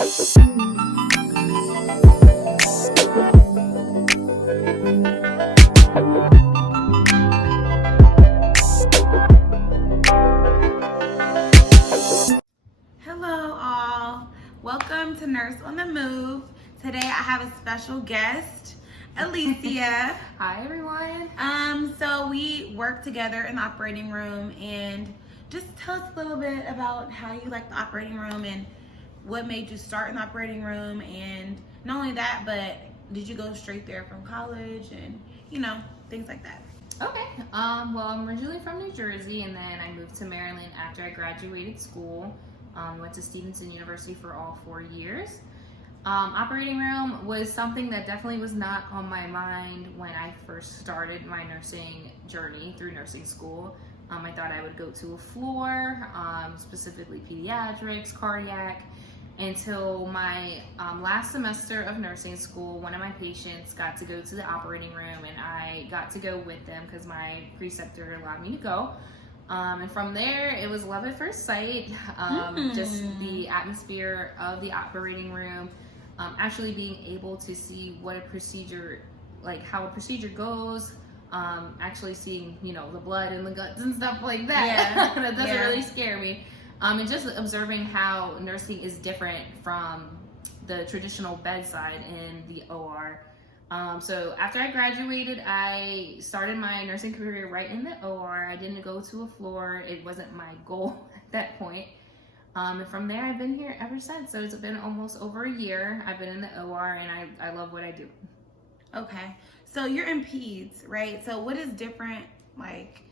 Hello all, welcome to Nurse on the Move. Today I have a special guest, Alicia. Hi everyone. So we work together in the operating room, and just tell us a little bit about how you like the operating room and what made you start in the operating room, and not only that, but did you go straight there from college and things like that. Okay. Well, I'm originally from New Jersey, and then I moved to Maryland after I graduated school. Went to Stevenson University for all 4 years. Operating room was something that definitely was not on my mind when I first started my nursing journey through nursing school. I thought I would go to a floor, specifically pediatrics, cardiac, until my last semester of nursing school. One of my patients got to go to the operating room, and I got to go with them because my preceptor allowed me to go. And from there, it was love at first sight. Just the atmosphere of the operating room, actually being able to see what a procedure, like how a procedure goes, actually seeing, the blood and the guts and stuff like that. Yeah. That doesn't really scare me. And just observing how nursing is different from the traditional bedside in the OR. So after I graduated, I started my nursing career right in the OR. I didn't go to a floor. It wasn't my goal at that point. And from there, I've been here ever since. So it's been almost over a year. I've been in the OR, and I love what I do. Okay. So you're in peds, right? So what is different, like,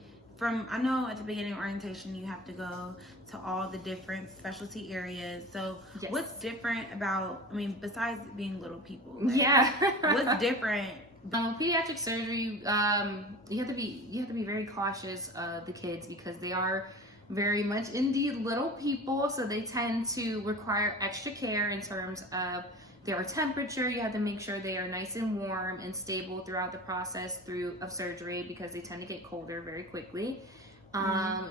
I know at the beginning of orientation, you have to go to all the different specialty areas. So Yes. what's different about, besides being little people? Yeah. What's different? Pediatric surgery, you have to be very cautious of the kids because they are very much indeed little people. So they tend to require extra care in terms of their temperature. You have to make sure they are nice and warm and stable throughout the process of surgery because they tend to get colder very quickly.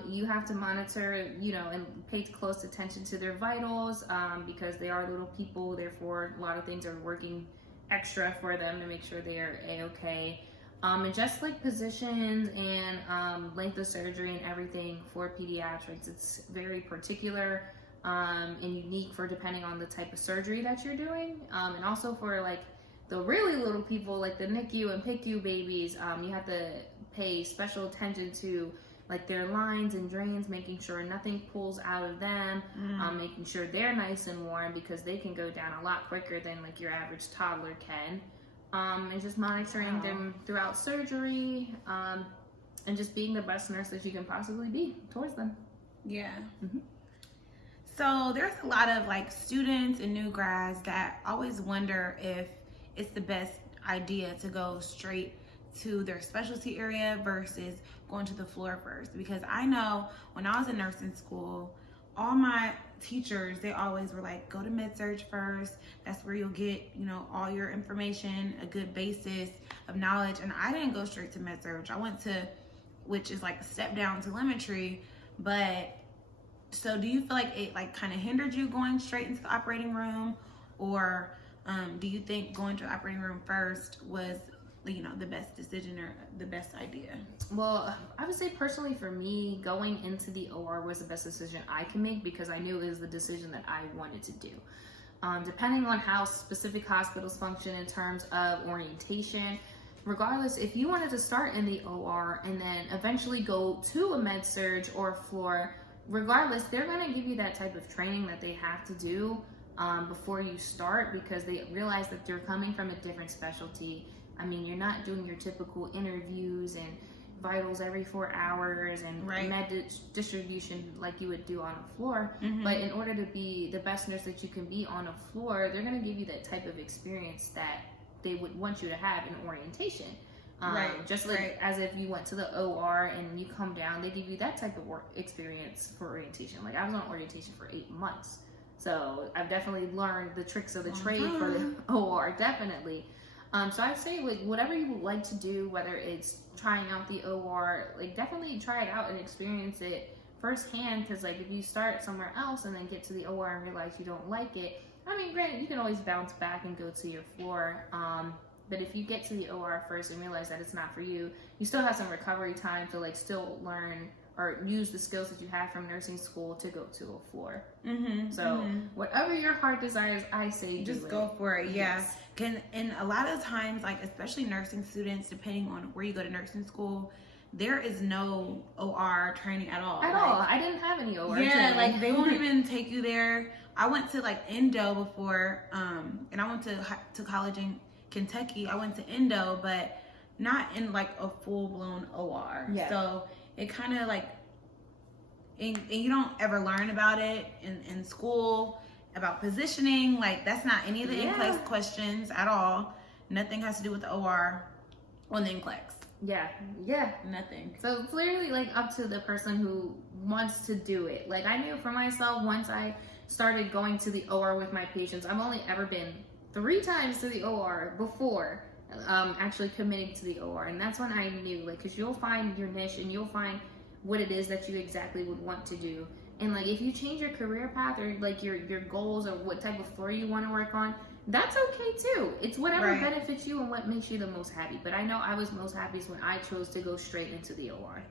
You have to monitor, and pay close attention to their vitals because they are little people. Therefore, a lot of things are working extra for them to make sure they are A-okay. And just like positions and length of surgery and everything for pediatrics, it's very particular and unique for depending on the type of surgery that you're doing. And also for like the really little people, like the NICU and PICU babies, you have to pay special attention to like their lines and drains, making sure nothing pulls out of them, making sure they're nice and warm because they can go down a lot quicker than like your average toddler can. And just monitoring them throughout surgery, and just being the best nurse that you can possibly be towards them. Yeah. So there's a lot of like students and new grads that always wonder if it's the best idea to go straight to their specialty area versus going to the floor first. Because I know when I was in nursing school, all my teachers, they always were like, go to med-surg first. That's where you'll get, all your information, a good basis of knowledge. And I didn't go straight to med-surg. I went to, which is like a step down, telemetry. But so do you feel like it like kind of hindered you going straight into the operating room, or do you think going to the operating room first was the best decision or the best idea? Well, I would say personally for me, going into the OR was the best decision I can make because I knew it was the decision that I wanted to do. Depending on how specific hospitals function in terms of orientation, regardless, if you wanted to start in the OR and then eventually go to a med surg or a floor, regardless, they're going to give you that type of training that they have to do before you start because they realize that you're coming from a different specialty. You're not doing your typical interviews and vitals every 4 hours and med distribution like you would do on a floor. But in order to be the best nurse that you can be on a floor, they're going to give you that type of experience that they would want you to have in orientation. Just like as if you went to the OR and you come down, they give you that type of work experience for orientation. Like I was on orientation for 8 months. So I've definitely learned the tricks of the trade for the OR, definitely. So I'd say like whatever you would like to do, whether it's trying out the OR, like definitely try it out and experience it firsthand, because like if you start somewhere else and then get to the OR and realize you don't like it, I mean, granted, you can always bounce back and go to your floor. But if you get to the OR first and realize that it's not for you, you still have some recovery time to like still learn or use the skills that you have from nursing school to go to a floor. So whatever your heart desires, I say just go for it. Yeah. And a lot of times, like especially nursing students, depending on where you go to nursing school, there is no OR training at all. I didn't have any OR training. Yeah, like they won't even take you there. I went to like Endo before, and I went to college in Kentucky. I went to Endo, but not in like a full blown OR. Yeah. So it kind of like, and you don't ever learn about it in school about positioning. Like that's not any of the NCLEX questions at all. Nothing has to do with the OR on the NCLEX. Yeah. Nothing. So it's literally like up to the person who wants to do it. Like I knew for myself, once I started going to the OR with my patients, I've only ever been 3 times to the OR before actually committing to the OR. And that's when I knew, like, because you'll find your niche and you'll find what it is that you exactly would want to do. And like if you change your career path or like your goals or what type of floor you want to work on, that's okay too. It's whatever benefits you and what makes you the most happy. But I know I was most happiest when I chose to go straight into the OR.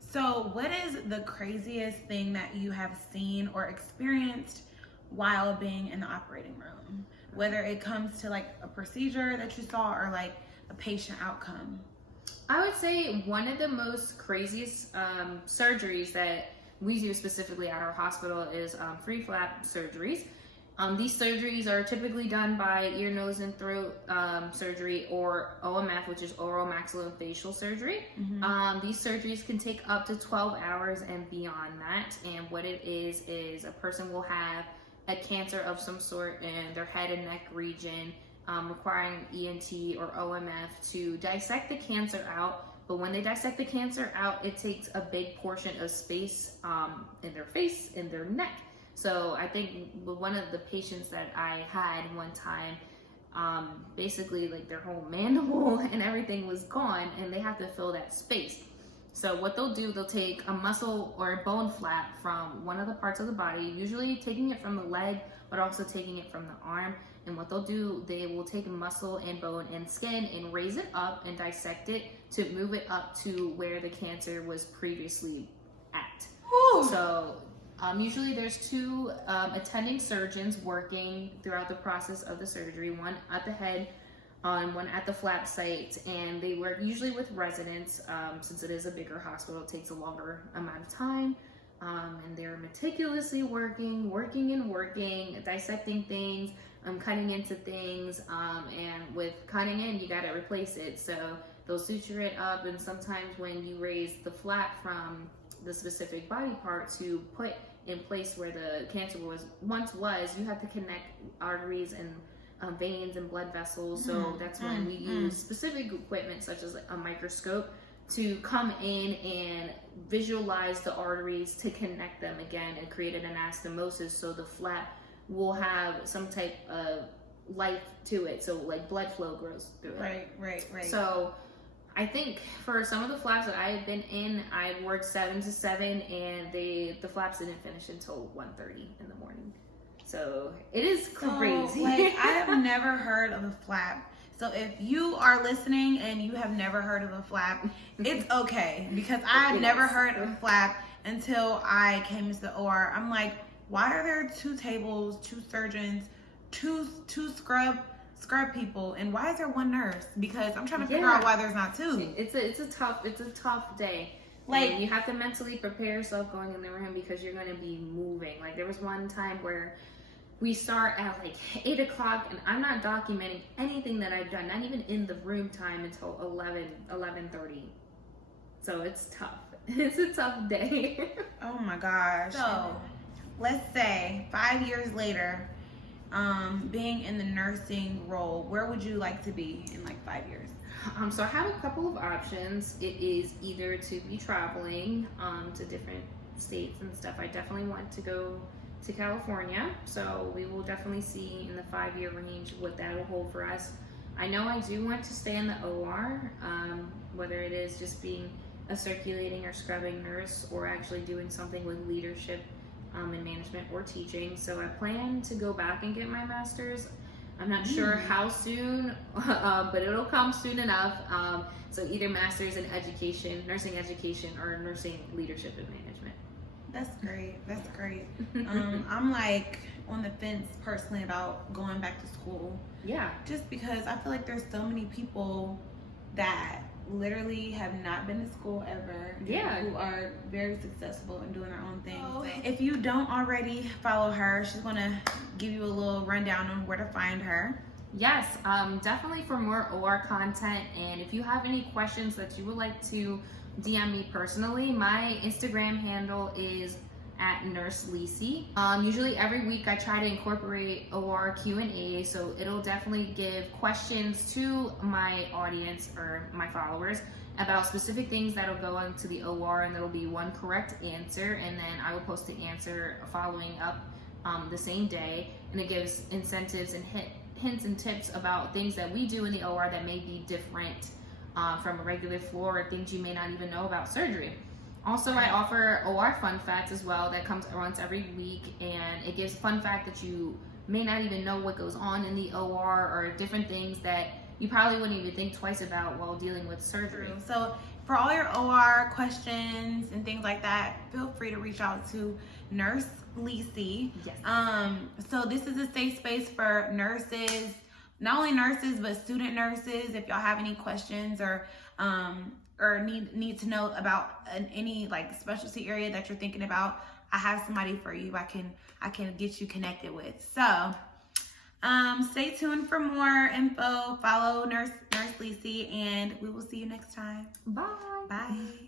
So what is the craziest thing that you have seen or experienced while being in the operating room? Whether it comes to like a procedure that you saw or like a patient outcome. I would say one of the most craziest surgeries that we do specifically at our hospital is free flap surgeries. These surgeries are typically done by ear, nose, and throat surgery, or OMF, which is oral maxillofacial surgery. These surgeries can take up to 12 hours and beyond that. And what it is a person will have a cancer of some sort in their head and neck region, requiring ENT or OMF to dissect the cancer out. But when they dissect the cancer out, it takes a big portion of space in their face, in their neck. So I think one of the patients that I had one time, basically like their whole mandible and everything was gone, and they have to fill that space. So what they'll do, they'll take a muscle or a bone flap from one of the parts of the body, usually taking it from the leg, but also taking it from the arm. And what they'll do, they will take muscle and bone and skin and raise it up and dissect it to move it up to where the cancer was previously at. Ooh. So usually there's 2 attending surgeons working throughout the process of the surgery, one at the head, one at the flap site, and they work usually with residents. Since it is a bigger hospital, it takes a longer amount of time. And they're meticulously working, dissecting things, cutting into things, and with cutting in, you gotta replace it. So they'll suture it up, and sometimes when you raise the flap from the specific body part to put in place where the cancer once was, you have to connect arteries and veins and blood vessels. So that's when we use specific equipment such as a microscope to come in and visualize the arteries to connect them again and create an anastomosis, so the flap will have some type of life to it, so like blood flow goes through it. Right. So I think for some of the flaps that I had been in, I worked 7 to 7, and the flaps didn't finish until 1:30 in the morning. So it is crazy. Like I have never heard of a flap. So if you are listening and you have never heard of a flap, it's okay, because I had never heard of a flap until I came to the OR. I'm like, why are there 2 tables, 2 surgeons, two scrub people, and why is there 1 nurse? Because I'm trying to figure out why there's not 2. It's a tough day. Like, and you have to mentally prepare yourself going in the room, because you're going to be moving. Like there was one time where we start at like 8 o'clock, and I'm not documenting anything that I've done, not even in the room time, until 11:30. So it's tough. It's a tough day. Oh my gosh. So let's say 5 years later, being in the nursing role, where would you like to be in like 5 years? So I have a couple of options. It is either to be traveling to different states and stuff. I definitely want to go to California, so we will definitely see in the 5-year range what that will hold for us. I know I do want to stay in the OR, whether it is just being a circulating or scrubbing nurse, or actually doing something with leadership in management or teaching. So I plan to go back and get my master's. I'm not sure how soon, but it'll come soon enough. So either master's in education, nursing education, or nursing leadership and management. That's great. That's great. I'm like on the fence personally about going back to school. Yeah. Just because I feel like there's so many people that literally have not been to school ever. Yeah. Who are very successful and doing their own thing. So if you don't already follow her, she's gonna give you a little rundown on where to find her. Yes, definitely for more OR content. And if you have any questions that you would like to DM me personally, my Instagram handle is @NurseLisi. Usually every week I try to incorporate OR Q&A, so it'll definitely give questions to my audience or my followers about specific things that'll go into the OR, and there'll be one correct answer, and then I will post the answer following up the same day, and it gives incentives and hints and tips about things that we do in the OR that may be different from a regular floor, or things you may not even know about surgery. Also, I offer OR fun facts as well that comes once every week, and it gives a fun fact that you may not even know what goes on in the OR, or different things that you probably wouldn't even think twice about while dealing with surgery. So for all your OR questions and things like that, feel free to reach out to Nurse Lisi. Yes. So this is a safe space for nurses, not only nurses, but student nurses. If y'all have any questions or need to know about any like specialty area that you're thinking about, I have somebody for you I can get you connected with. So stay tuned for more info. Follow Nurse Lisi, and we will see you next time. Bye. Bye.